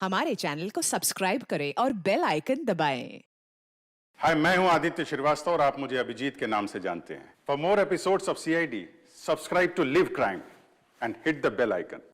हमारे चैनल को सब्सक्राइब करें और बेल आइकन दबाएं। हाय, मैं हूं आदित्य श्रीवास्तव और आप मुझे अभिजीत के नाम से जानते हैं। For more episodes of CID, subscribe to live crime and hit the bell icon.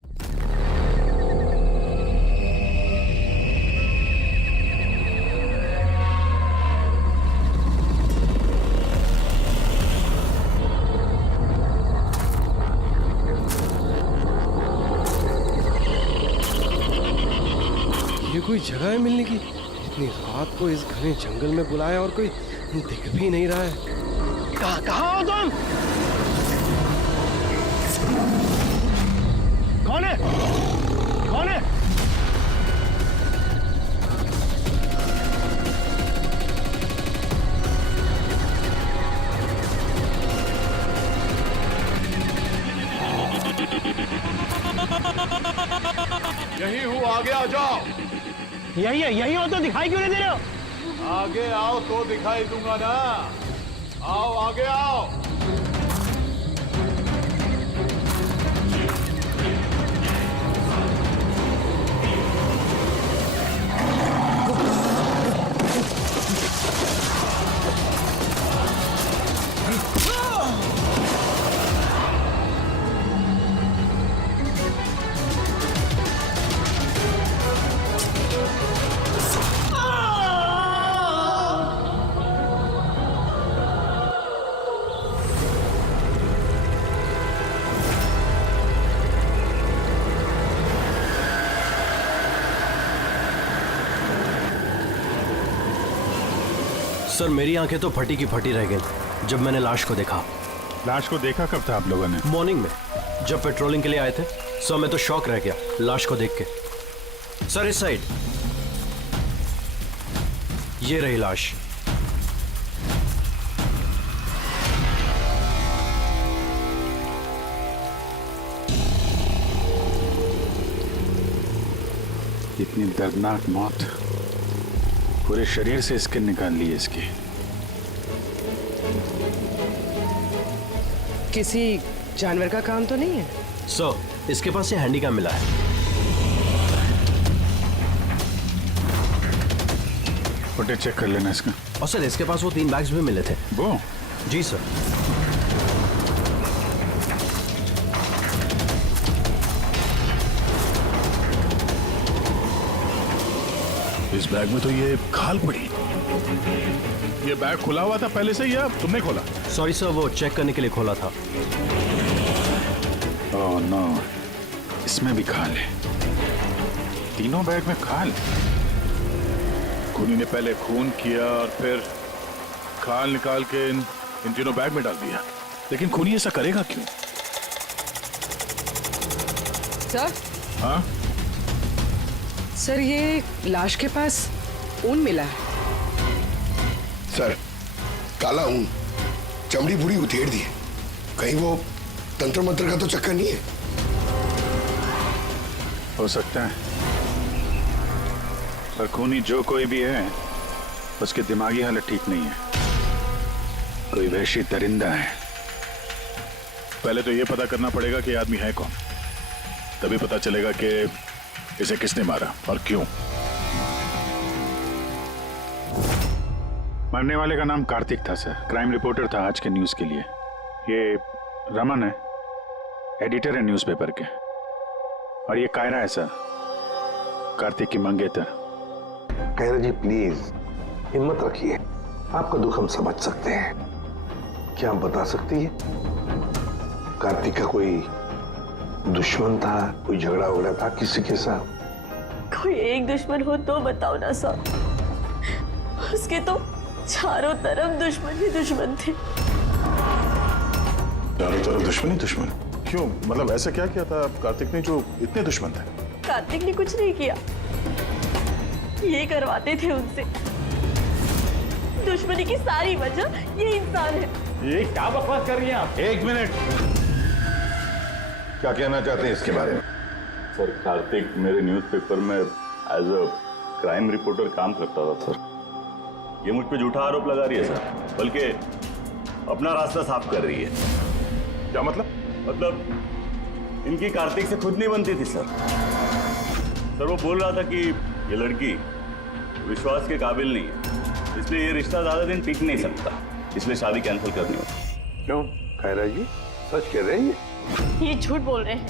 ये कोई जगह है मिलने की? इतनी रात को इस घने जंगल में बुलाया और कोई दिख भी नहीं रहा है। कहाँ हो तुम? कौन है? कौन है? यही हूँ, आगे आ जाओ। यही हो तो दिखाई क्यों नहीं दे रहे हो? आगे आओ तो दिखाई दूंगा ना। आओ आगे आओ। सर, मेरी आंखें तो फटी की फटी रह गई जब मैंने लाश को देखा। लाश को देखा कब था आप लोगों ने? मॉर्निंग में जब पेट्रोलिंग के लिए आए थे। सर, मैं तो शॉक रह गया लाश को देख के। सर, इस साइड ये रही लाश। इतनी दर्दनाक मौत, पूरे शरीर से स्किन निकाल ली है इसकी। किसी जानवर का काम तो नहीं है? सर, इसके पास ये हैंडीकैम मिला है। फुटेज चेक कर लेना इसका। और सर, इसके पास वो 3 बैग्स भी मिले थे। वो? जी सर। इस बैग में तो ये खाल पड़ी। ये बैग खुला हुआ था पहले से या तुमने खोला? सॉरी सर, वो चेक करने के लिए खोला था। ओह नो, इसमें भी खाल है। तीनों बैग में खाल। खूनी ने पहले खून किया और फिर खाल निकाल के इन तीनों बैग में डाल दिया। लेकिन खूनी ऐसा करेगा क्यों? सर? हाँ? सर, ये लाश के पास ऊन मिला है। सर, काला ऊन, चमड़ी पूरी उधेड़ दी है। कहीं वो तंत्र मंत्र का तो चक्कर नहीं है? हो सकता है, पर खूनी जो कोई भी है उसकी दिमागी हालत ठीक नहीं है। कोई वहशी दरिंदा है। पहले तो ये पता करना पड़ेगा कि आदमी है कौन, तभी पता चलेगा कि इसे किसने मारा और क्यों। मरने वाले का नाम कार्तिक था सर। क्राइम रिपोर्टर था आज के न्यूज के लिए। ये रमन है, एडिटर है न्यूज़पेपर के। और ये कायरा है सर, कार्तिक की मंगेतर। कायरा जी प्लीज हिम्मत रखिए, आपका दुख हम समझ सकते हैं। क्या आप बता सकती है कार्तिक का कोई दुश्मन था, कोई झगड़ा वगड़ा था किसी के साथ? कोई एक दुश्मन हो तो बताओ ना सर। उसके तो चारों तरफ दुश्मन ही दुश्मन थे। चारों तरफ दुश्मन ही दुश्मन? क्यों? मतलब ऐसा क्या किया था कार्तिक ने जो इतने दुश्मन थे? कार्तिक ने कुछ नहीं किया, ये करवाते थे उनसे। दुश्मनी की सारी वजह ये इंसान है। ये क्या बकवास कर रही हैं आप? एक मिनट, क्या कहना चाहते हैं इसके बारे में? सर, कार्तिक मेरे न्यूज़पेपर में एज अ क्राइम रिपोर्टर काम करता था सर। ये मुझ पे झूठा आरोप लगा रही है सर, बल्कि अपना रास्ता साफ कर रही है। क्या मतलब? मतलब इनकी कार्तिक से खुद नहीं बनती थी सर। सर वो बोल रहा था कि ये लड़की विश्वास के काबिल नहीं है, इसलिए ये रिश्ता ज्यादा दिन टिक नहीं सकता, इसलिए शादी कैंसिल करनी होगी। क्यों कायरा जी, सच कह रहे हैं ये झूठ बोल रहे हैं,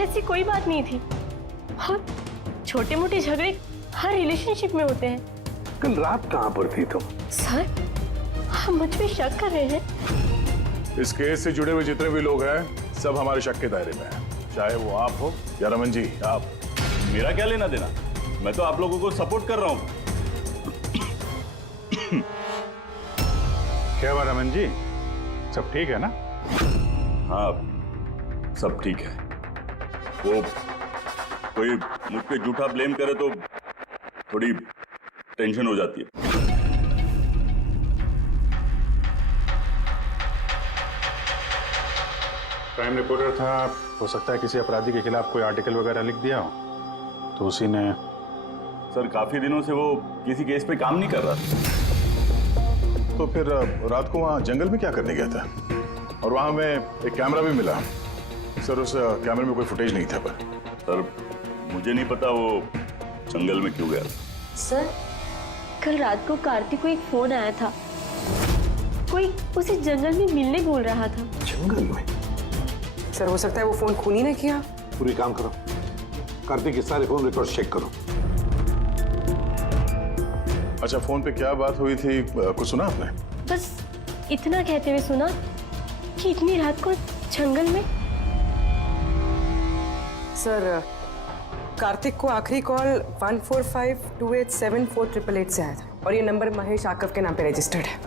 ऐसी कोई बात नहीं थी। और छोटे मोटे झगड़े हर रिलेशनशिप में होते हैं। कल रात कहाँ पर थी तुम? सर आप मुझ पे शक कर रहे हैं? इस केस से जुड़े हुए जितने भी लोग हैं सब हमारे शक के दायरे में हैं, चाहे वो आप हो या रमन जी आप। मेरा क्या लेना देना, मैं तो आप लोगों को सपोर्ट कर रहा हूँ। क्या हुआ रमन जी, सब ठीक है ना? हाँ सब ठीक है। वो कोई मुझ पे झूठा ब्लेम करे तो थोड़ी टेंशन हो जाती है। क्राइम रिपोर्टर था, हो सकता है किसी अपराधी के खिलाफ कोई आर्टिकल वगैरह लिख दिया हो, तो उसी ने। सर काफी दिनों से वो किसी केस पे काम नहीं कर रहा था। तो फिर रात को वहाँ जंगल में क्या करने गया था? और वहाँ हमें एक कैमरा भी मिला। सर उस कैमरे में कोई फुटेज नहीं था, पर सर मुझे नहीं पता वो जंगल में क्यों गया। सर कल रात को कार्तिक को एक फोन आया था, कोई उसे जंगल में मिलने बोल रहा था। जंगल में? सर हो सकता है वो फोन खूनी ने किया। पूरी काम करो, कार्तिक के सारे फोन रिकॉर्ड चेक करो। अच्छा फोन पे क्या बात हुई थी, कुछ सुना आपने? बस इतना कहते हुए सुना कि इतनी रात को जंगल में। सर कार्तिक को आखिरी कॉल 1452874888 से आया था और ये नंबर महेश आकव के नाम पे रजिस्टर्ड है।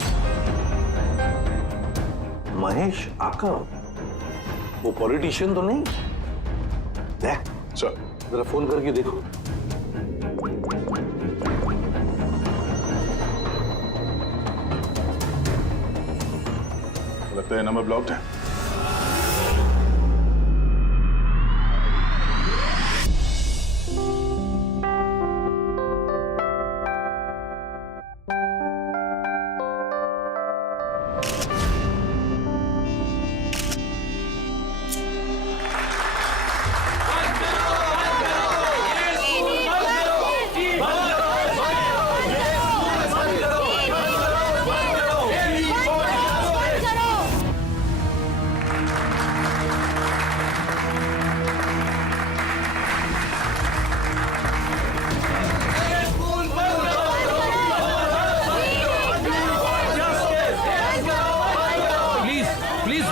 महेश आकव? वो पॉलिटिशियन तो नहीं? देख सर जरा फोन करके देखो। लगता है नंबर ब्लॉक्ड है।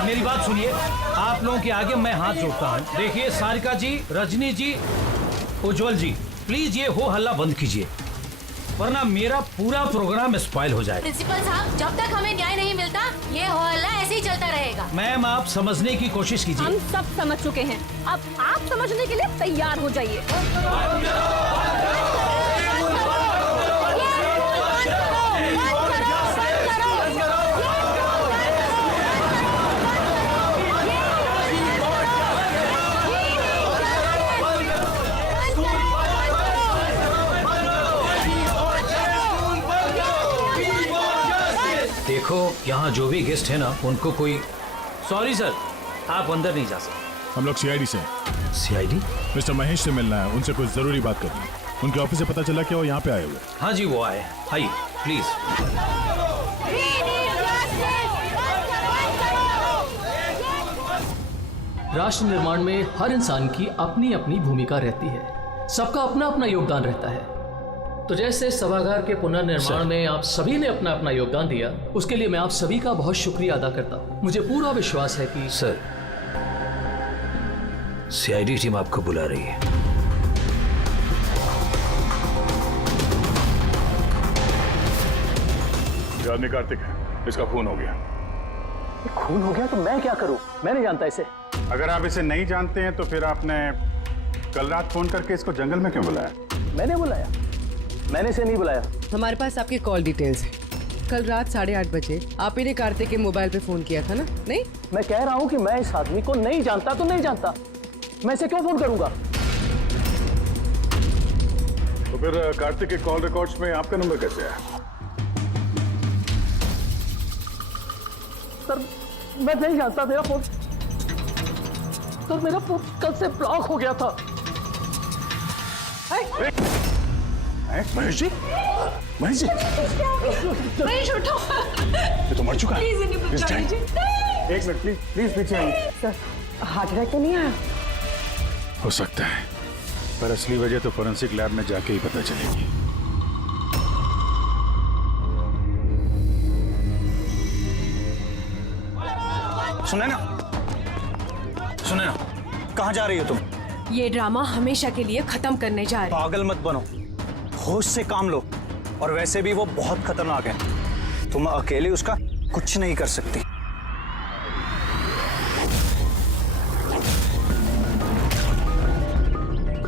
मेरी बात सुनिए, आप लोगों के आगे मैं हाथ जोड़ता हूँ। देखिए सारिका जी, रजनी जी, उज्जवल जी, प्लीज ये हो हल्ला बंद कीजिए, वरना मेरा पूरा प्रोग्राम स्पॉइल हो जाएगा। प्रिंसिपल साहब, जब तक हमें न्याय नहीं मिलता ये हो हल्ला ऐसे ही चलता रहेगा। मैम आप समझने की कोशिश कीजिए। हम सब समझ चुके हैं, अब आप समझने के लिए तैयार हो जाइए। देखो यहाँ जो भी गेस्ट है ना, उनको कोई। सॉरी सर, आप अंदर नहीं जा सकते। हम लोग सीआईडी से। सीआईडी? मिस्टर महेश से मिलना है, उनसे कुछ जरूरी बात करनी है। उनके ऑफिस से पता चला कि वो यहाँ पे आए हुए। हाँ जी वो आए, आइए प्लीज। राष्ट्र निर्माण में हर इंसान की अपनी अपनी भूमिका रहती है, सबका अपना अपना योगदान रहता है। तो जैसे सभागार के पुनर्निर्माण में आप सभी ने अपना अपना योगदान दिया, उसके लिए मैं आप सभी का बहुत शुक्रिया अदा करता हूँ। मुझे पूरा विश्वास है कि सर सीआईडी टीम आपको बुला रही है। ये आदमी कार्तिक है, इसका खून हो गया। खून हो गया तो मैं क्या करूं? मैं नहीं जानता इसे। अगर आप इसे नहीं जानते हैं तो फिर आपने कल रात फोन करके इसको जंगल में क्यों बुलाया? मैंने बुलाया? मैंने इसे नहीं बुलाया। हमारे पास आपके कॉल डिटेल्स हैं। कल रात 8:30 बजे आप ही ने कार्तिक के मोबाइल पे फोन किया था ना? नहीं, मैं कह रहा हूं कि मैं इस आदमी को नहीं जानता तो नहीं जानता, मैं इसे क्यों फोन करूंगा? तो फिर कार्तिक के कॉल रिकॉर्ड्स में आपका नंबर कैसे आया? सर मैं नहीं जानता, मेरा फोन कल से ब्लॉक हो गया था। महेश जी, महेश जी, महेश उठो। ये तो मर चुका है। प्लीज इन्हें बचा लीजिए। एक मिनट प्लीज, प्लीज पीछे आइए। सर हार्ट अटैक तो नहीं आया? हो सकता है, पर असली वजह तो फोरेंसिक लैब में जाके ही पता चलेगी। सुने ना, कहाँ जा रही हो तुम? ये ड्रामा हमेशा के लिए खत्म करने जा रहे। पागल मत बनो, होश से काम लो। और वैसे भी वो बहुत खतरनाक है, तुम अकेले उसका कुछ नहीं कर सकती।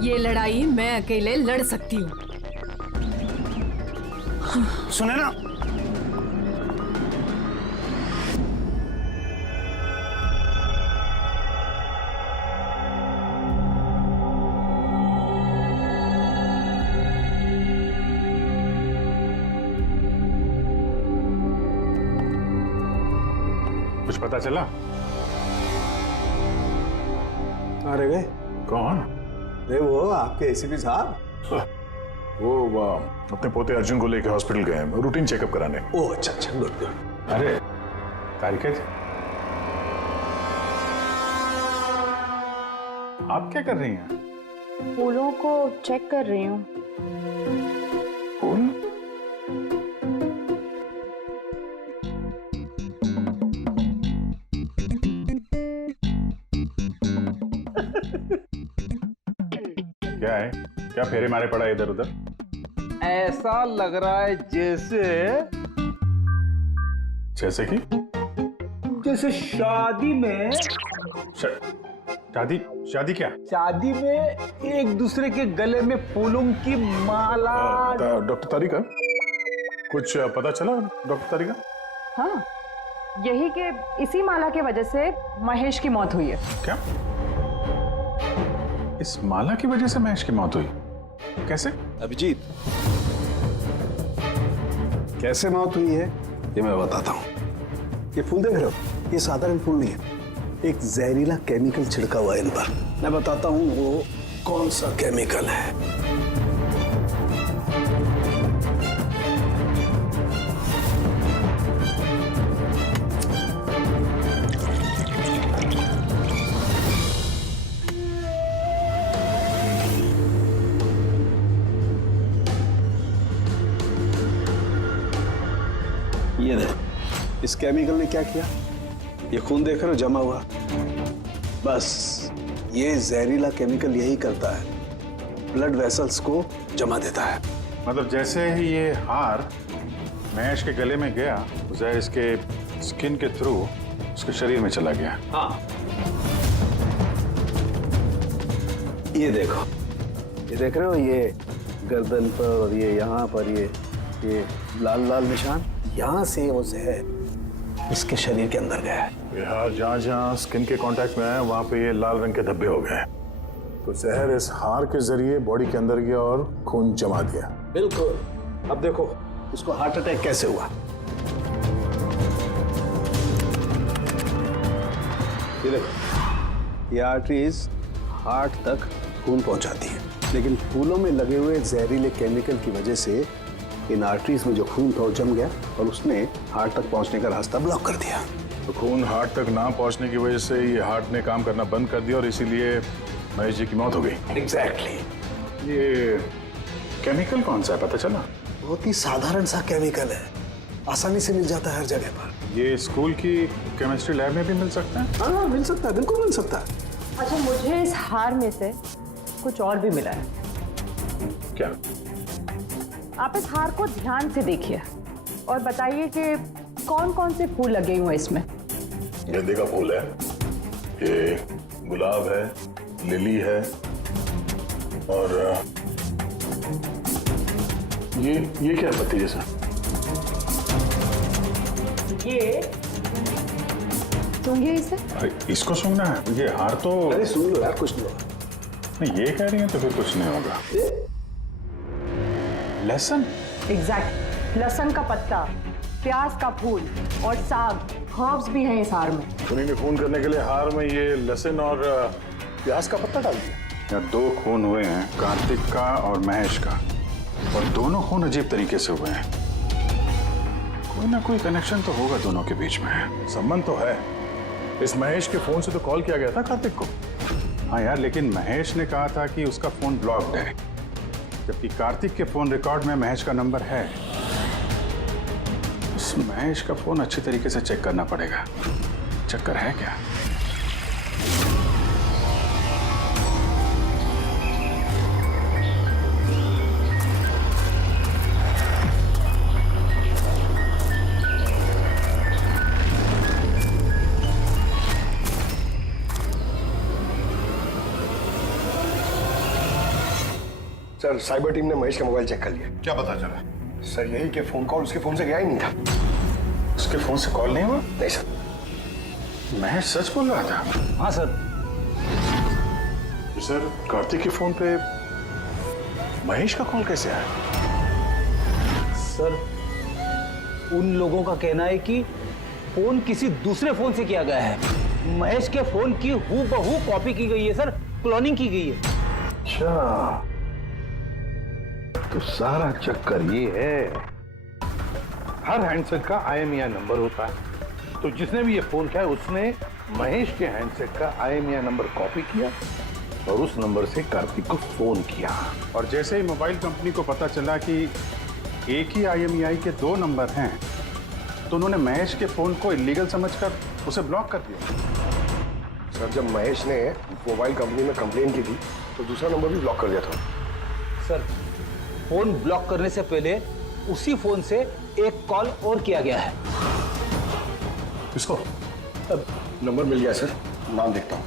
ये लड़ाई मैं अकेले लड़ सकती हूँ। सुने ना, कुछ पता चला? अरे गए कौन? अरे वो आपके एसीपी साहब। वो अपने पोते अर्जुन को लेकर हॉस्पिटल गए हैं, रूटीन चेकअप कराने। ओह अच्छा अच्छा, गुड गुड। अरे तारिका जी, आप क्या कर रही हैं? फूलों को चेक कर रही हूँ। फूल? क्या है? क्या फेरे मारे पड़ा इधर उधर? ऐसा लग रहा है जैसे कि जैसे शादी में शादी क्या? शादी में एक दूसरे के गले में फूलों की माला। डॉक्टर तारिका, कुछ पता चला डॉक्टर तारिका? हाँ, यही कि इसी माला की वजह से महेश की मौत हुई है। क्या? इस माला की वजह से महेश की मौत हुई? कैसे? अभिजीत, कैसे मौत हुई है ये मैं बताता हूँ। ये फूल देख रहे हो, ये साधारण फूल नहीं है, एक जहरीला केमिकल छिड़का हुआ है इन पर। मैं बताता हूँ वो कौन सा केमिकल है। ये देखो, इस केमिकल ने क्या किया, ये खून देख रहे हो जमा हुआ, बस ये जहरीला केमिकल यही करता है, ब्लड वेसल्स को जमा देता है। मतलब जैसे ही ये हार महेश के गले में गया, जहर इसके स्किन के थ्रू उसके शरीर में चला गया। हाँ, ये देखो, ये देख रहे हो, ये गर्दन पर और ये यहाँ पर ये लाल लाल निशान, यहाँ से वो जहर इसके शरीर के अंदर गया है। बिहार जहाँ जहाँ स्किन के कांटेक्ट में आया वहाँ पे ये लाल रंग के धब्बे हो गए, तो जहर इस हार के जरिए बॉडी के अंदर गया और खून जमा दिया। बिल्कुल। अब देखो इसको हार्ट अटैक कैसे हुआ। ये देखो, ये आर्टरीज हार्ट तक खून पहुंचाती है, लेकिन फूलों में लगे हुए जहरीले केमिकल की वजह से इन आर्टरीज में जो खून था वो जम गया और उसने हार्ट तक पहुंचने का रास्ता ब्लॉक कर दिया। तो खून हार्ट तक ना पहुंचने की वजह से ये हार्ट ने काम करना बंद कर दिया और इसीलिए महेश जी की मौत हो गई। एग्जैक्टली। ये केमिकल कौन सा है, पता चला? बहुत ही साधारण सा केमिकल है, आसानी से मिल जाता है हर जगह पर। ये स्कूल की केमिस्ट्री लैब में भी मिल सकता है? हाँ मिल सकता है, बिल्कुल मिल सकता है। अच्छा, मुझे इस हार में से कुछ और भी मिला है। क्या? आप इस हार को ध्यान से देखिए और बताइए कि कौन कौन से फूल लगे हुए हैं इसमें। गेंदे का फूल है, ये गुलाब है, लिली है और ये क्या है पत्ती जैसा? ये सूंघिए इसे। अरे इसको सूंघना है? ये हार तो अरे सुन लो यार, कुछ नहीं होगा। नहीं, ये कह रही हैं तो फिर कुछ नहीं होगा। लहसुन? एग्जैक्ट, लहसुन का पत्ता, प्याज का फूल और साग, हर्ब्स भी हैं इस हार में। उन्हीं ने खून करने के लिए हार में ये लहसुन और प्याज का पत्ता डाल दिया। यार 2 खून हुए हैं, कार्तिक का और महेश का, और दोनों खून अजीब तरीके से हुए हैं। कोई ना कोई कनेक्शन तो होगा दोनों के बीच में। संबंध तो है। इस महेश के फोन से तो कॉल किया गया था कार्तिक को। हाँ यार, लेकिन महेश ने कहा था कि उसका फोन ब्लॉक्ड है, जबकि कार्तिक के फोन रिकॉर्ड में महेश का नंबर है। इस महेश का फोन अच्छी तरीके से चेक करना पड़ेगा। चक्कर है क्या? सर, साइबर टीम ने महेश का मोबाइल चेक कर लिया। क्या पता चला? सर, यही कि फोन कॉल उसके फोन से गया ही नहीं था। उसके फोन से कॉल नहीं हुआ? नहीं सर। महेश सच बोल रहा था? हाँ सर। तो सर, कार्तिक के फोन पे महेश का कॉल कैसे आया? सर, उन लोगों का कहना है कि फोन किसी दूसरे फोन से किया गया है। महेश के फोन की हूबहू कॉपी की गई है सर, क्लोनिंग की गई है। अच्छा, तो सारा चक्कर ये है, हर हैंडसेट का IMEI नंबर होता है। तो जिसने भी ये फोन किया उसने महेश के हैंडसेट का IMEI नंबर कॉपी किया और उस नंबर से कार्तिक को फोन किया। और जैसे ही मोबाइल कंपनी को पता चला कि एक ही IMEI के 2 नंबर हैं, तो उन्होंने महेश के फोन को इलीगल समझकर उसे ब्लॉक कर दिया। सर, जब महेश ने मोबाइल कंपनी में कंप्लेन की थी तो दूसरा नंबर भी ब्लॉक कर दिया था। सर, फोन ब्लॉक करने से पहले उसी फोन से एक कॉल और किया गया है। किसको? अब नंबर मिल गया सर, नाम देखता हूँ।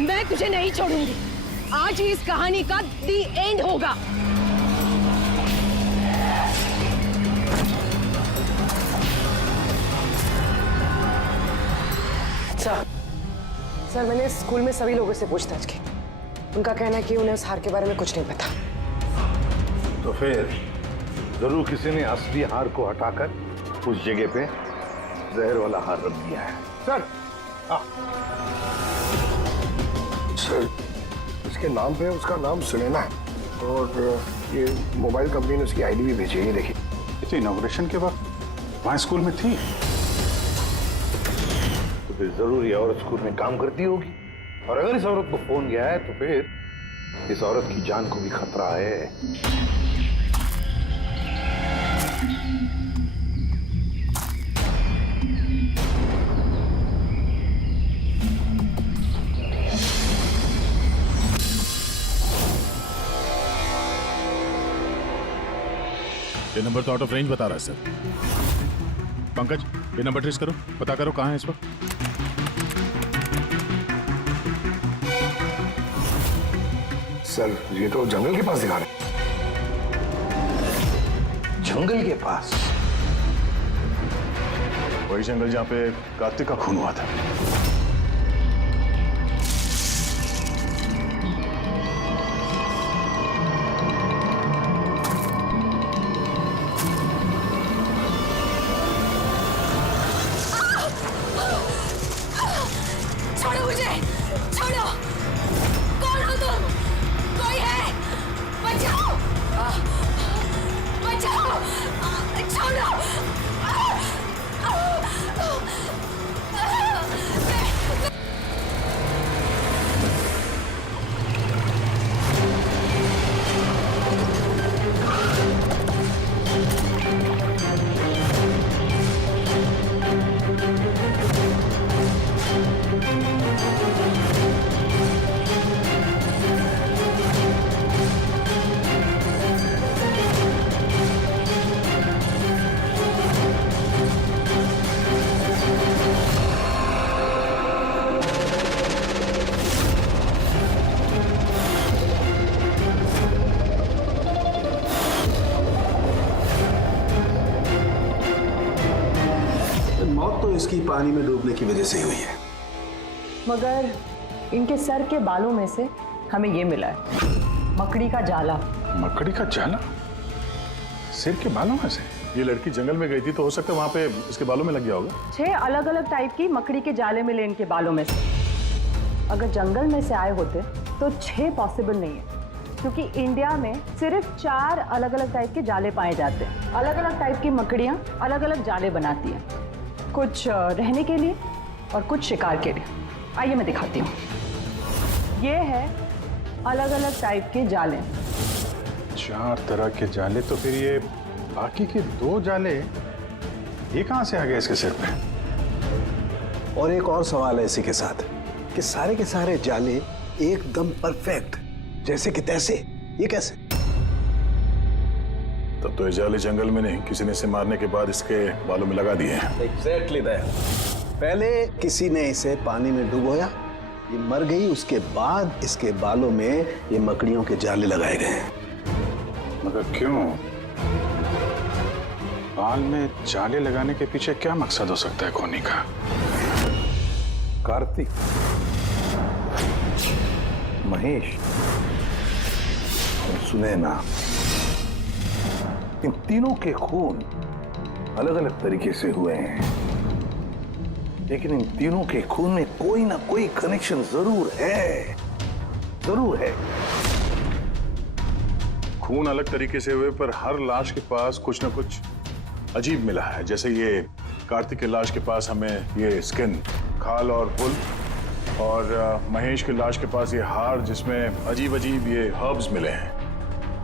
मैं तुझे नहीं छोड़ूंगी। आज ही इस कहानी का दी एंड होगा। सर, मैंने स्कूल में सभी लोगों से पूछताछ की। उनका कहना है कि उन्हें उस हार के बारे में कुछ नहीं पता। तो फिर जरूर किसी ने असली हार को हटाकर उस जगह पे जहर वाला हार रख दिया है। सर, सर, उसके नाम पे उसका नाम सुनैना है और ये मोबाइल कंपनी ने उसकी ID भी भेजी है। ये देखिए। ये तो इनॉग्रेशन के वक्त वहाँ स्कूल में थी। तो फिर जरूर ये औरत स्कूल में काम करती होगी, और अगर इस औरत को फोन गया है तो फिर इस औरत की जान को भी खतरा है। ये नंबर तो आउट ऑफ रेंज बता रहा है सर। पंकज, ये नंबर ट्रेस करो, पता करो कहाँ है इस वक्त। सर, ये तो जंगल के पास दिखा रहे। जंगल के पास? वही जंगल जहाँ पे कार्तिक का खून हुआ था। छोड़ो मुझे, छोड़ो। कौन हो तुम? कोई है? बचाओ, बचाओ, छोड़ो। मौत तो इसकी पानी में डूबने की वजह से हुई है। मगर इनके सर के बालों में से हमें ये मिला है, मकड़ी का जाला। मकड़ी का जाला? सिर के बालों में से? ये लड़की जंगल में गई थी तो हो सकता है वहां पे इसके बालों में लग गया होगा। 6 अलग अलग टाइप की मकड़ी के जाले मिले इनके बालों में से। अगर जंगल में से आए होते तो 6 पॉसिबल नहीं है, क्योंकि इंडिया में सिर्फ 4 अलग अलग टाइप के जाले पाए जाते हैं। अलग अलग टाइप की मकड़ियाँ अलग अलग जाले बनाती हैं, कुछ रहने के लिए और कुछ शिकार के लिए। आइए मैं दिखाती हूँ। ये है अलग अलग टाइप के जाले। 4 तरह के जाले, तो फिर ये बाकी के 2 जाले ये कहां से आ गए इसके सिर पे? और एक और सवाल है इसी के साथ कि सारे के सारे जाले एकदम परफेक्ट जैसे कि तैसे, ये कैसे? तब तो ये जाले जंगल में नहीं, किसी ने इसे मारने के बाद इसके बालों में लगा दिए हैं। Exactly that. पहले किसी ने इसे पानी में डुबोया, ये मर गई, उसके बाद इसके बालों में ये मकड़ियों के जाले लगाए गए हैं। मगर क्यों? बाल में जाले लगाने के पीछे क्या मकसद हो सकता है खोनी का? कार्तिक, महेश और सुनैना, इन तीनों के खून अलग अलग तरीके से हुए हैं, लेकिन इन तीनों के खून में कोई ना कोई कनेक्शन जरूर है, जरूर है। खून अलग तरीके से हुए पर हर लाश के पास कुछ ना कुछ अजीब मिला है। जैसे ये कार्तिक के लाश के पास हमें ये स्किन, खाल और वुल, और महेश की लाश के पास ये हार जिसमें अजीब अजीब ये हर्ब्स मिले हैं,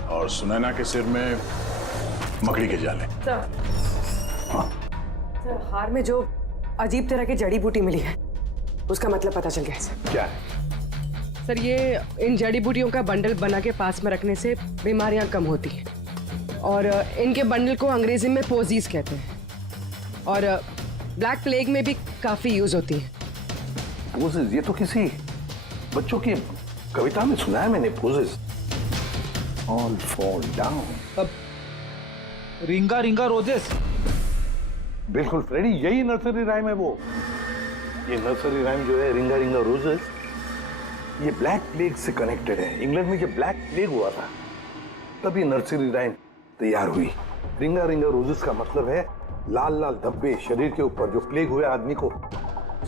और सुनैना के सिर में मकड़ी के जाले। सर, हार में जो अजीब तरह की जड़ी बूटी मिली है उसका मतलब पता चल गया है सर। क्या है? सर, ये इन जड़ी बूटियों का बंडल बना के पास में रखने से बीमारियां कम होती हैं, और इनके बंडल को अंग्रेजी में पोजीज कहते हैं, और ब्लैक प्लेग में भी काफी यूज होती है। पोजेस? ये तो किसी बच्चों की कविता में सुना है मैंने। Posies all fall down. Ring a ring a roses. बिल्कुल फ्रेडी, यही नर्सरी राइम है वो। ये नर्सरी राइम जो है, रिंगा रिंगा रोजेस, ये ब्लैक प्लेग से कनेक्टेड है। इंग्लैंड में जब ब्लैक प्लेग हुआ था तब ये नर्सरी राइम तैयार हुई। रिंगा रिंगा रोजेस का मतलब है लाल लाल धब्बे शरीर के ऊपर जो प्लेग हुए आदमी को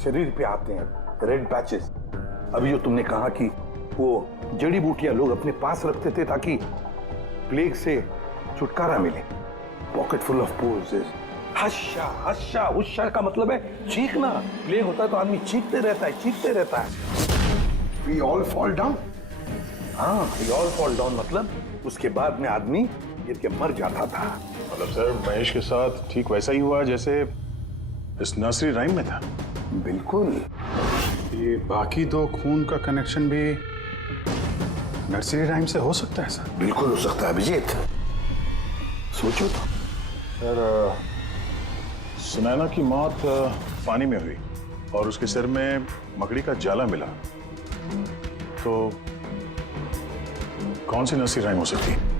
शरीर पे आते हैं, रेड पैचेस। अभी जो तुमने कहा कि वो जड़ी बूटियां लोग अपने पास रखते थे ताकि प्लेग से छुटकारा मिले। Pocket full of posies. हश्शा हश्शा हुश्शा का मतलब है चीखना। प्लेग होता है तो आदमी चीखते रहता है, चीखते रहता है। We all fall down? हाँ, we all fall down मतलब उसके बाद में आदमी गिर के मर जाता था। मतलब सर महेश के साथ ठीक वैसा ही हुआ जैसे इस नर्सरी राइम में था। बिल्कुल। ये बाकी 2 खून का कनेक्शन भी नर्सरी राइम से हो सकता है सर? बिल्कुल हो सकता है अभिजीत, सोचो तो। सर सुनैना की मौत पानी में हुई और उसके सिर में मकड़ी का जाला मिला, तो कौन सी नर्सरी राइम हो सकती है?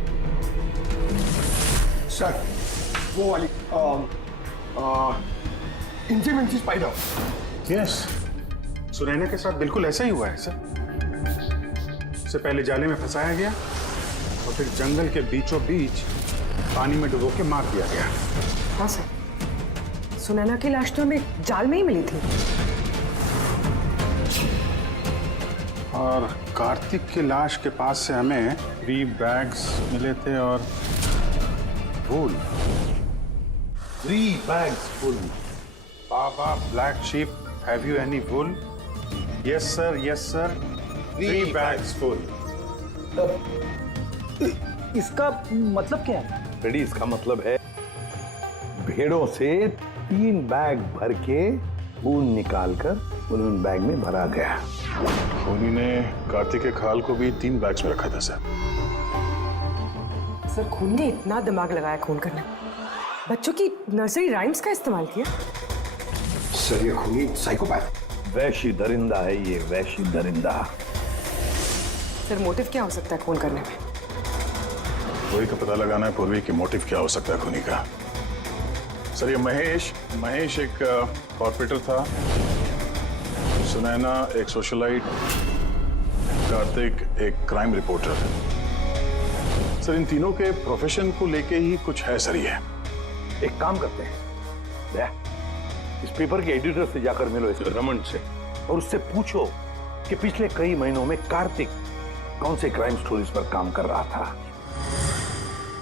सर, वो वाली इंफेमेंसी स्पाइडर। यस, सुनैना के साथ बिल्कुल ऐसा ही हुआ है सर। उससे पहले जाले में फंसाया गया और फिर जंगल के बीचों बीच पानी में डुबो के मार दिया गया। हाँ सर, सुनैना की लाश तो हमें जाल में ही मिली थी। और कार्तिक की लाश के पास से हमें 3 बैग्स मिले थे और वूल। 3 bags full। Baa baa black sheep, have you any wool? Yes sir, yes sir, 3 bags full. इसका मतलब क्या है? रेडी, इसका मतलब है भेड़ों से 3 बैग भर के खून निकालकर उन बैग में भरा गया। खूनी ने कार्तिक के खाल को भी 3 बैग्स में रखा था सर। सर, खून ने इतना दिमाग लगाया खून करने, बच्चों की नर्सरी राइम्स का इस्तेमाल किया। सर, ये खूनी साइकोपैथ, वैशी दरिंदा है ये, वैशी दरिंदा। सर, मोटिव क्या हो सकता है खून करने में? वही का पता लगाना है पूर्वी की मोटिव क्या हो सकता है खूनी का। सर, ये महेश एक कॉर्पोरेटर था, सुनैना एक सोशलाइट, कार्तिक एक क्राइम रिपोर्टर। सर, इन तीनों के प्रोफेशन को लेके ही कुछ है सर। ये एक काम करते हैं, दया, इस पेपर के एडिटर से जाकर मिलो, इस रमन से, और उससे पूछो कि पिछले कई महीनों में कार्तिक कौन से क्राइम स्टोरीज पर काम कर रहा था।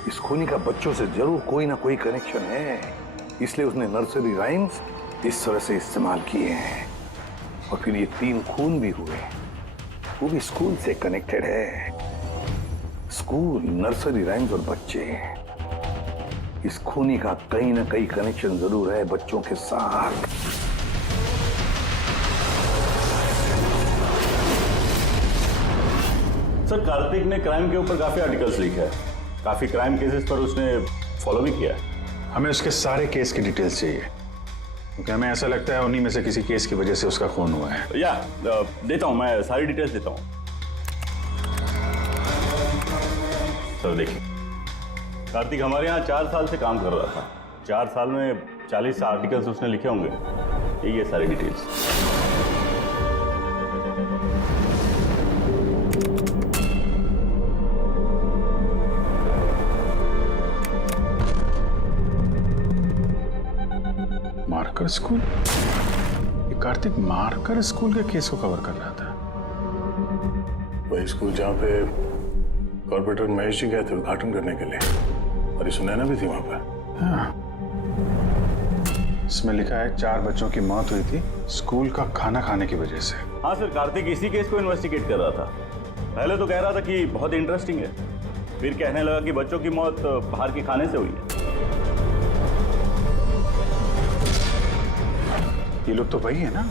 इस खूनी का बच्चों से जरूर कोई ना कोई कनेक्शन है, इसलिए उसने नर्सरी राइम्स इस तरह से इस्तेमाल किए हैं। और फिर ये 3 खून भी हुए, वो भी स्कूल से कनेक्टेड है। स्कूल, नर्सरी राइम्स और बच्चे, इस खूनी का कहीं ना कहीं कनेक्शन जरूर है बच्चों के साथ। सर, कार्तिक ने क्राइम के ऊपर काफी आर्टिकल्स लिखे हैं, काफी क्राइम केसेस पर उसने फॉलो भी किया है। हमें उसके सारे केस की डिटेल्स चाहिए, क्योंकि हमें ऐसा लगता है उन्हीं में से किसी केस की वजह से उसका खून हुआ है। या देता हूं, मैं सारी डिटेल्स देता हूं। सर देखिए, कार्तिक हमारे यहाँ 4 साल से काम कर रहा था। 4 साल में 40 आर्टिकल्स उसने लिखे होंगे। यही है सारी डिटेल्स। Marker school? ये कार्तिक मार्कर स्कूल के केस को कवर कर रहा था। वही स्कूल जहाँ पे कॉर्पोरेटर महेश जी गए थे उद्घाटन करने के लिए, और ये सुनैना भी थी वहां पर। हाँ, इसमें लिखा है 4 बच्चों की मौत हुई थी स्कूल का खाना खाने की वजह से। हाँ सर, कार्तिक इसी केस को इन्वेस्टिगेट कर रहा था। पहले तो कह रहा था कि बहुत इंटरेस्टिंग है, फिर कहने लगा कि बच्चों की मौत बाहर के खाने से हुई है। ये लोग तो वही है ना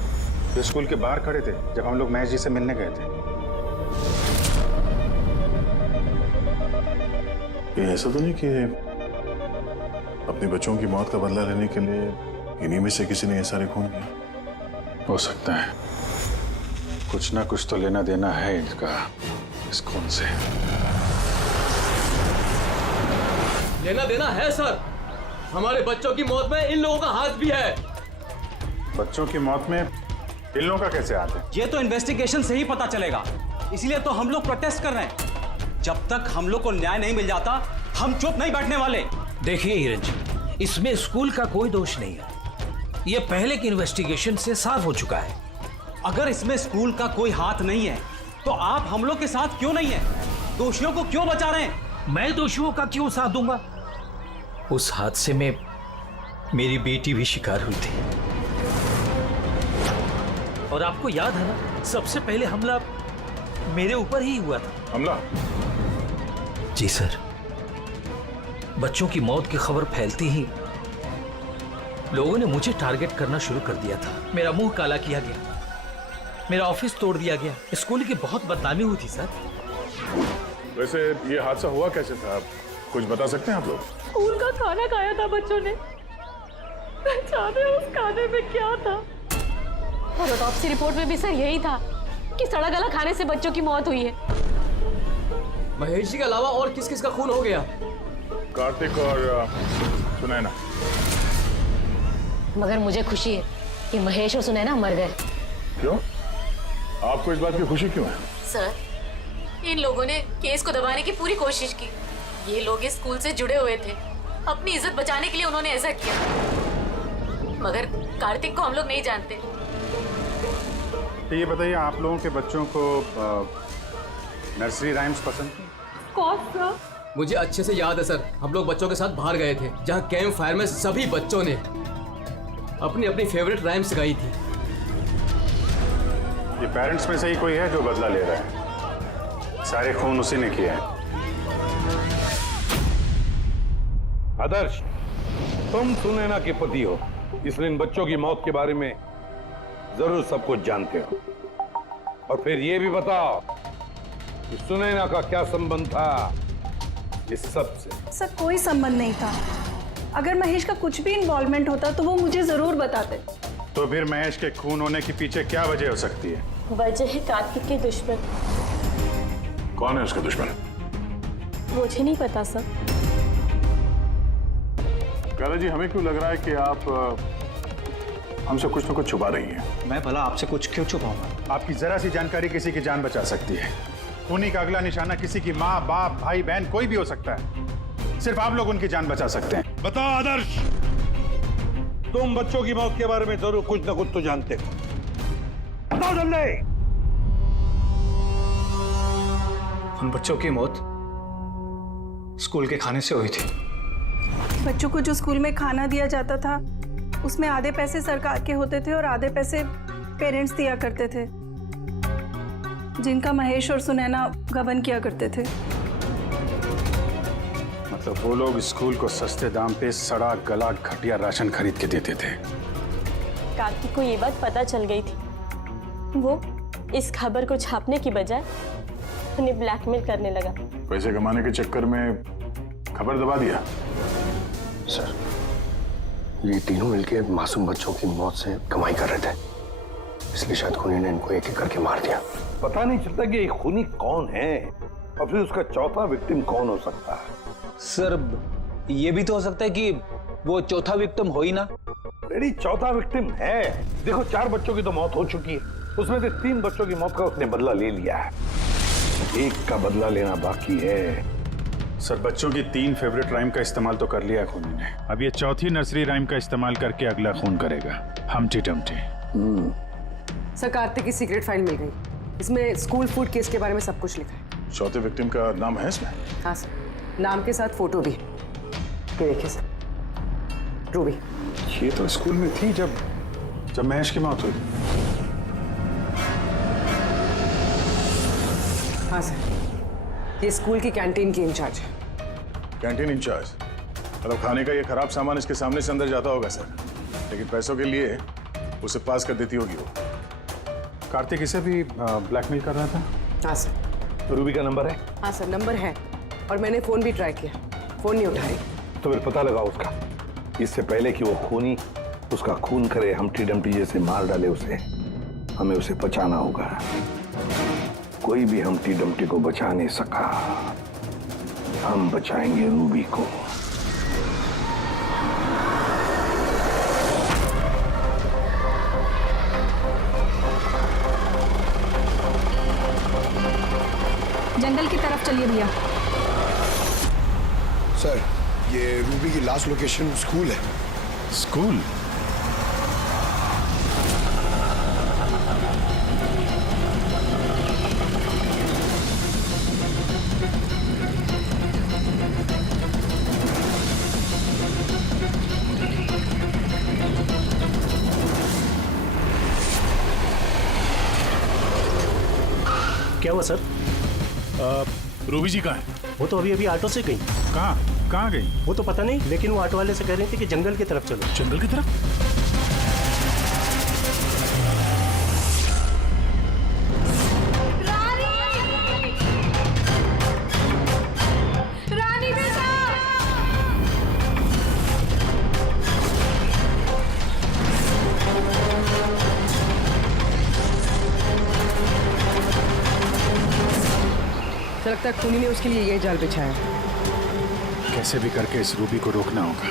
जो स्कूल के बाहर खड़े थे जब हम लोग महेश जी से मिलने गए थे। ये ऐसा तो नहीं कि अपने बच्चों की मौत का बदला लेने के लिए इन्हीं में से किसी ने ये सारे खून किया? हो सकता है, कुछ ना कुछ तो लेना देना है इनका इस खून से। लेना देना है सर, हमारे बच्चों की मौत में इन लोगों का हाथ भी है। बच्चों की मौत में इन लोगों का कैसे हाथ है? ये तो इन्वेस्टिगेशन से ही पता चलेगा, इसीलिए तो हम लोग प्रोटेस्ट कर रहे हैं। जब तक हम लोग को न्याय नहीं मिल जाता, हम चुप नहीं बैठने वाले। देखिए हिरन जी, इसमें स्कूल का कोई दोष नहीं है, ये पहले की इन्वेस्टिगेशन से साफ हो चुका है। अगर इसमें स्कूल का कोई हाथ नहीं है तो आप हम लोग के साथ क्यों नहीं है? दोषियों को क्यों बचा रहे हैं? मैं दोषियों का क्यों साथ दूंगा? उस हादसे में मेरी बेटी भी शिकार हुई थी, और आपको याद है ना, सबसे पहले हमला मेरे ऊपर ही हुआ था। हमला? जी सर, बच्चों की मौत की खबर फैलती ही लोगों ने मुझे टारगेट करना शुरू कर दिया था। मेरा मुंह काला किया गया, मेरा ऑफिस तोड़ दिया गया, स्कूल की बहुत बदनामी हुई थी सर। वैसे ये हादसा हुआ कैसे था, आप कुछ बता सकते हैं आप लोग? स्कूल का खाना खाया था बच्चों ने, जाने उस खाने में क्या था। और ऑटोप्सी रिपोर्ट में भी सर यही था कि सड़ा गला खाने से बच्चों की मौत हुई है। महेश जी के अलावा और किस किस का खून हो गया? कार्तिक और सुनैना। मगर मुझे खुशी है कि महेश और सुनैना मर गए। क्यों? आपको इस बात की खुशी क्यों है? सर, इन लोगों ने केस को दबाने की पूरी कोशिश की। ये लोग इस स्कूल से जुड़े हुए थे, अपनी इज्जत बचाने के लिए उन्होंने ऐसा किया। मगर कार्तिक को हम लोग नहीं जानते। तो ये बताइए, आप लोगों के बच्चों को नर्सरी राइम्स पसंद थी? कौन सा? मुझे अच्छे से याद है सर, हम लोग बच्चों के साथ बाहर गए थे जहाँ कैंप फायर में सभी बच्चों ने अपनी अपनी फेवरेट राइम्स गाई थी। ये पेरेंट्स में से ही कोई है जो बदला ले रहा है? सारे खून उसी ने किए हैं। आदर्श, तुम सुनैना के पति हो, इसलिए इन बच्चों की मौत के बारे में जरूर सब कुछ जानते हो। और फिर ये भी बताओ कि सुनैना का क्या संबंध था इस सब से? सर, कोई संबंध नहीं था। अगर महेश का कुछ भी इन्वॉल्वमेंट होता तो वो मुझे जरूर बताते। तो फिर महेश के खून होने के पीछे क्या वजह हो सकती है? वजह है कार्तिक के दुश्मन। कौन है उसका दुश्मन? मुझे नहीं पता सर। काला जी, हमें क्यों लग रहा है कि आप हमसे कुछ न कुछ छुपा रही हैं? मैं भला आपसे कुछ क्यों छुपाऊंगा? आपकी जरा सी जानकारी किसी की जान बचा सकती है। खूनी का अगला निशाना किसी की माँ, बाप, भाई, बहन कोई भी हो सकता है। सिर्फ आप लोग उनकी जान बचा सकते हैं। बताओ आदर्श, तुम बच्चों की मौत के बारे में जरूर कुछ न कुछ तो जानते हो। बताओ जल्दी। उन बच्चों की मौत स्कूल के खाने से हुई थी। बच्चों को जो स्कूल में खाना दिया जाता था उसमें आधे पैसे सरकार के होते थे और आधे पैसे पेरेंट्स दिया करते थे, जिनका महेश और सुनैना गबन किया करते थे। मतलब वो लोग स्कूल को सस्ते दाम पे सड़ा गला घटिया राशन खरीद के देते थे। कार्तिक को ये बात पता चल गई थी। वो इस खबर को छापने की बजाय उन्हें ब्लैकमेल करने लगा। पैसे कमाने के चक्कर में खबर दबा दिया। सर, ये तीनों मिलके मासूम बच्चों की मौत से कमाई कर रहे थे, इसलिए शायद खूनी ने इनको एक एक करके मार दिया। पता नहीं चलता कि ये खूनी कौन है और फिर उसका चौथा विक्टिम कौन हो सकता है। सर, ये भी तो हो सकता है कि वो चौथा विक्टिम हो ही ना। रेडी, चौथा विक्टिम है। देखो, 4 बच्चों की तो मौत हो चुकी है, उसमें से 3 बच्चों की मौत का उसने बदला ले लिया है, एक का बदला लेना बाकी है। सर, बच्चों की 3 फेवरेट राइम का इस्तेमाल तो कर लिया खूनी ने, अब ये चौथी नर्सरी राइम का इस्तेमाल करके अगला खून करेगा, हमटी टमटी। सर, कार्तिक की सीक्रेट फाइल मिल गई, इसमें स्कूल फूड केस के बारे में सब कुछ लिखा है। चौथे विक्टिम का नाम है इसमें? हाँ सर, नाम के साथ फोटो भी। ये देखिए सर, रूबी। ये तो स्कूल में थी जब महेश की मौत हुई। हाँ सर, ये स्कूल की कैंटीन की इंचार्ज है। Canteen incharge? मतलब खाने का ये खराब सामान इसके सामने से अंदर जाता होगा सर, लेकिन पैसों के लिए उसे पास कर देती होगी वो। कार्तिक इसे भी ब्लैकमेल कर रहा था? हाँ सर। तो रूबी का नंबर है? हाँ सर, नंबर है, और मैंने फोन भी ट्राई किया, फोन नहीं उठा रही। तो फिर पता लगाओ उसका, इससे पहले कि वो खूनी उसका खून करे, हमटी डमटी जैसे मार डाले उसे। हमें उसे बचाना होगा। कोई भी हमटी डमटी को बचा नहीं सका, हम बचाएंगे रूबी को। जंगल की तरफ चलिए भैया। सर, ये रूबी की लास्ट लोकेशन स्कूल है। स्कूल? क्या हुआ सर? रूबी जी कहाँ है? वो तो अभी ऑटो से गई। कहाँ गई? वो तो पता नहीं, लेकिन वो ऑटो वाले से कह रही थी कि जंगल की तरफ चलो। जंगल की तरफ? रानी बेटा! लगता है खूनी ने उसके लिए ये जाल बिछाया। कैसे भी करके इस रूबी को रोकना होगा।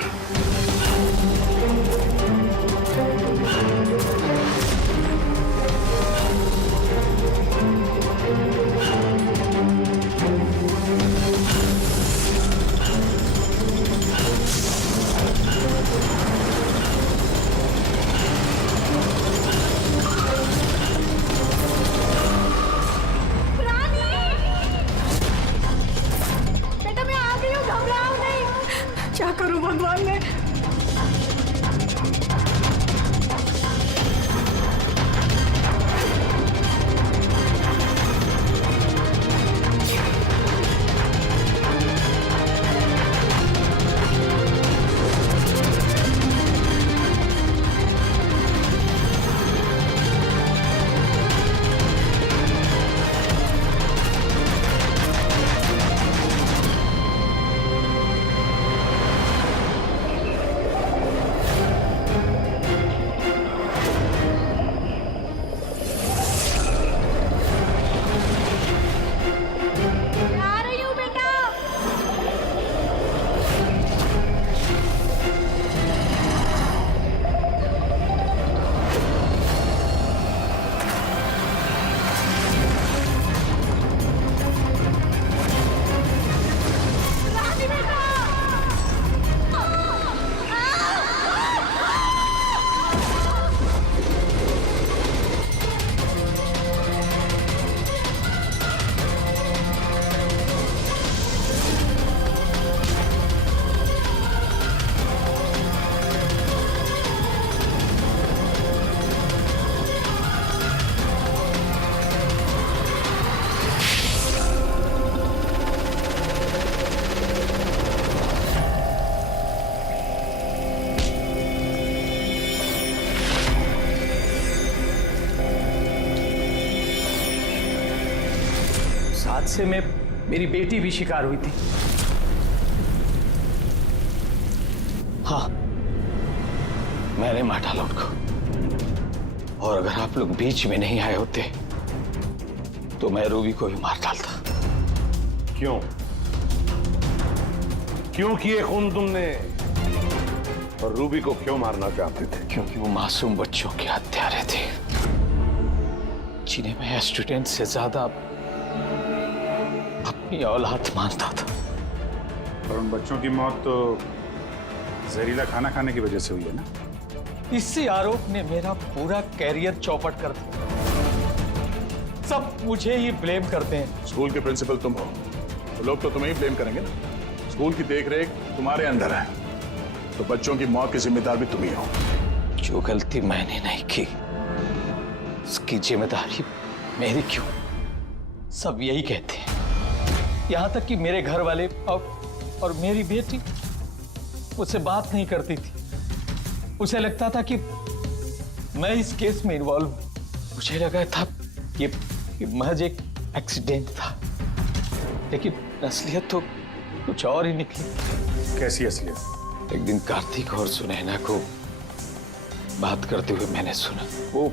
बेटा मैं आ गई हूँ, घबराओ नहीं। क्या करूँ भगवान, मैं हादसे में मेरी बेटी भी शिकार हुई थी। हाँ, मैंने मार डाला उनको। और अगर आप लोग बीच में नहीं आए होते तो मैं रूबी को भी मार डालता। क्यों क्यों किए खून तुमने? और रूबी को क्यों मारना चाहते थे? क्योंकि वो मासूम बच्चों के हत्यारे थे, जिन्हें मैं स्टूडेंट से ज्यादा अपनी औलाद मानता था। और उन बच्चों की मौत तो जहरीला खाना खाने की वजह से हुई है ना? इसी आरोप ने मेरा पूरा कैरियर चौपट कर दिया। सब मुझे ही ब्लेम करते हैं। स्कूल के प्रिंसिपल तुम हो तो लोग तो तुम्हें ही ब्लेम करेंगे ना। स्कूल की देखरेख तुम्हारे अंदर है तो बच्चों की मौत की जिम्मेदार भी तुम ही हो। जो गलती मैंने नहीं की उसकी जिम्मेदारी मेरी क्यों? सब यही कहते हैं। यहां तक कि मेरे घर वाले और मेरी बेटी मुझसे बात नहीं करती थी। उसे लगता था कि मैं इस केस में इन्वॉल्व हूं। मुझे लगा था ये महज एक एक्सीडेंट था, लेकिन असलियत तो कुछ और ही निकली। कैसी असलियत? एक दिन कार्तिक और सुनैना को बात करते हुए मैंने सुना। वो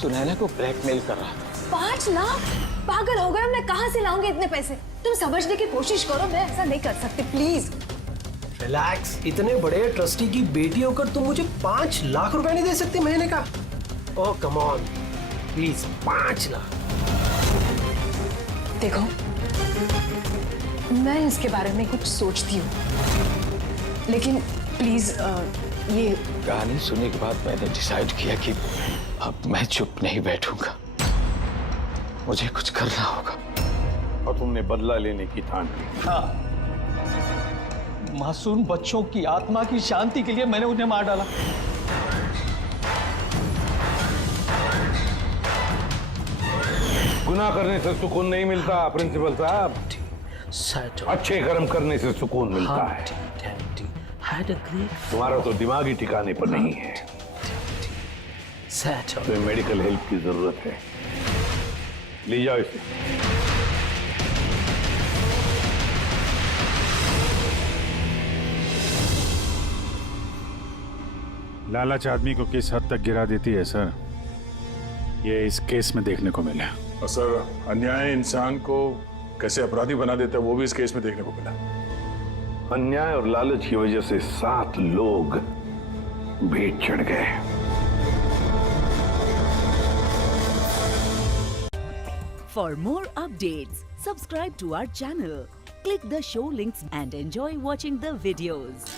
सुनैना को ब्लैकमेल कर रहा था। 5 लाख? पागल हो गए? मैं कहां से लाऊंगी इतने पैसे? तुम समझने की कोशिश करो, मैं ऐसा नहीं कर सकती, प्लीज। रिलैक्स। इतने बड़े ट्रस्टी की बेटी होकर तुम मुझे 5 लाख रुपए नहीं दे सकती महीने का? ओह कम ऑन प्लीज, 5 लाख। देखो, मैं इसके बारे में कुछ सोचती हूँ, लेकिन प्लीज ये कहानी सुनने के बाद मैंने डिसाइड किया कि अब मैं चुप नहीं बैठूंगा, मुझे कुछ करना होगा। और तुमने बदला लेने की ठान ली? हाँ, मासूम बच्चों की आत्मा की शांति के लिए मैंने उन्हें मार डाला। गुनाह करने से सुकून नहीं मिलता प्रिंसिपल साहब, अच्छे कर्म करने से सुकून मिलता है। तुम्हारा तो दिमाग ही ठिकाने पर नहीं है। तुम्हें मेडिकल हेल्प की जरूरत है, ले जाओ इसे। लालच आदमी को किस हद तक गिरा देती है सर, ये इस केस में देखने को मिला। और सर, अन्याय इंसान को कैसे अपराधी बना देता है वो भी इस केस में देखने को मिला। अन्याय और लालच की वजह से 7 लोग भेंट चढ़ गए। For more updates, subscribe to our channel, click the show links and enjoy watching the videos.